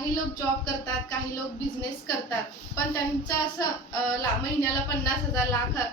काही लोक जॉब करतात, काही लोक बिझनेस करतात, पण त्यांचं असं महिन्याला 50,000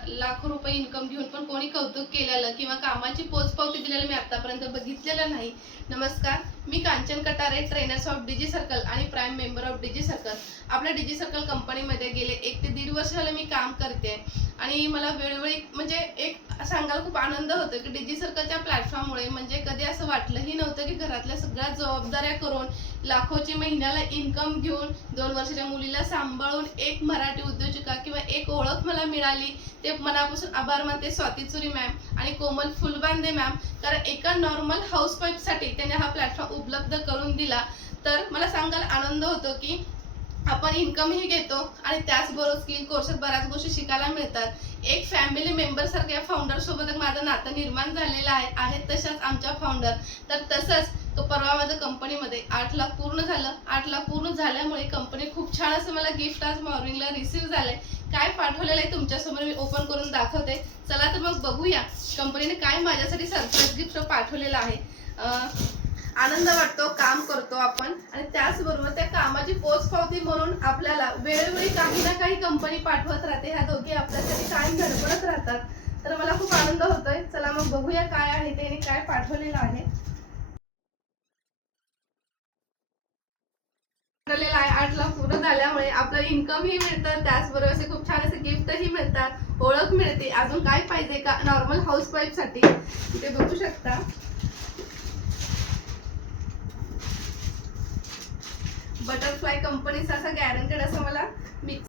लाख रुपये इन्कम घेऊन पण कोणी कौतुक केलेलं किंवा कामाची पोचपावती दिलेलं मी आतापर्यंत बघितलेलं नाही. नमस्कार, मी Kanchan Katare, trainers of DG circle आणि prime member of DG circle. आपल्या डीजी सर्कल कंपनीमध्ये गेले 1 ते 1.5 वर्ष झाले मी काम करते आणि मला वेळोवेळी म्हणजे एक सांगायला खूप आनंद होतो की डीजी सर्कलच्या प्लॅटफॉर्ममुळे म्हणजे कधी असं वाटलंही नव्हतं की घरातल्या सगळ्या जबाबदाऱ्या करून लाखोची महिन्याला इन्कम घेऊन 2 वर्षाच्या मुलीला सांभाळून एक मराठी उद्योजिका किंवा एक ओळख मला मिळाली. ते मनापासून आभार मानते स्वाती चुरी मॅम आणि कोमल फुलबांदे मॅम, कारण एका नॉर्मल हाऊसवाईफसाठी त्यांनी हा प्लॅटफॉर्म उपलब्ध करून दिला. तर मला सांगायला आनंद होतो की आपण इन्कमही घेतो आणि त्याचबरोबर स्किल कोर्सेस बऱ्याच गोष्टी शिकायला मिळतात. एक फॅमिली मेंबर सारखं या फाउंडर सोबत माझं नातं निर्माण झालेलं आहे. तशाच आमच्या फाउंडर तर तसंच तो परवा माझ्या कंपनीमध्ये 8 लाख पूर्ण झालं. 8 लाख पूर्ण झाल्यामुळे कंपनी खूप छान असं मला गिफ्ट आज मॉर्निंगला रिसीव्ह झालंय. काय पाठवलेलं आहे तुमच्यासमोर मी ओपन करून दाखवते. चला तर मग बघूया कंपनीने काय माझ्यासाठी सरप्राईज गिफ्ट पाठवलेलं आहे. आनंद वाटतो, काम करतो आपण आणि त्याचबरोबर त्या कामाची पोचपावती म्हणून आपल्याला वेळोवेळी काही ना काही कंपनी पाठवत राहते. ह्या दोघी आपल्यासाठी कायम धडपडत राहतात. तर मला खूप आनंद होतोय. चला मग बघूया काय आहे ते आणि काय पाठवलेलं आहे. 8 लाख पूर्ण झाल्यामुळे आपलं इन्कमही मिळतं, त्याचबरोबर असे खूप छान असे गिफ्टही मिळतात, ओळख मिळते. अजून काय पाहिजे का नॉर्मल हाऊसवाईफ साठी ते बघू शकता. बटरफ्लाय कंपनीचा असा गॅरंटेड असं मला मिक्स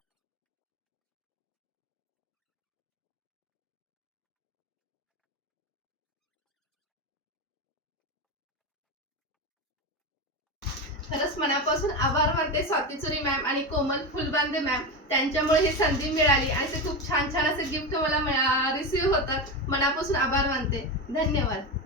खरंच मनापासून आभार मानते स्वाती चुरी मॅम आणि कोमल फुलबांदे मॅम. त्यांच्यामुळे ही संधी मिळाली आणि ते खूप छान छान असे गिफ्ट मला रिसीव्ह होतात. मनापासून आभार मानते. धन्यवाद.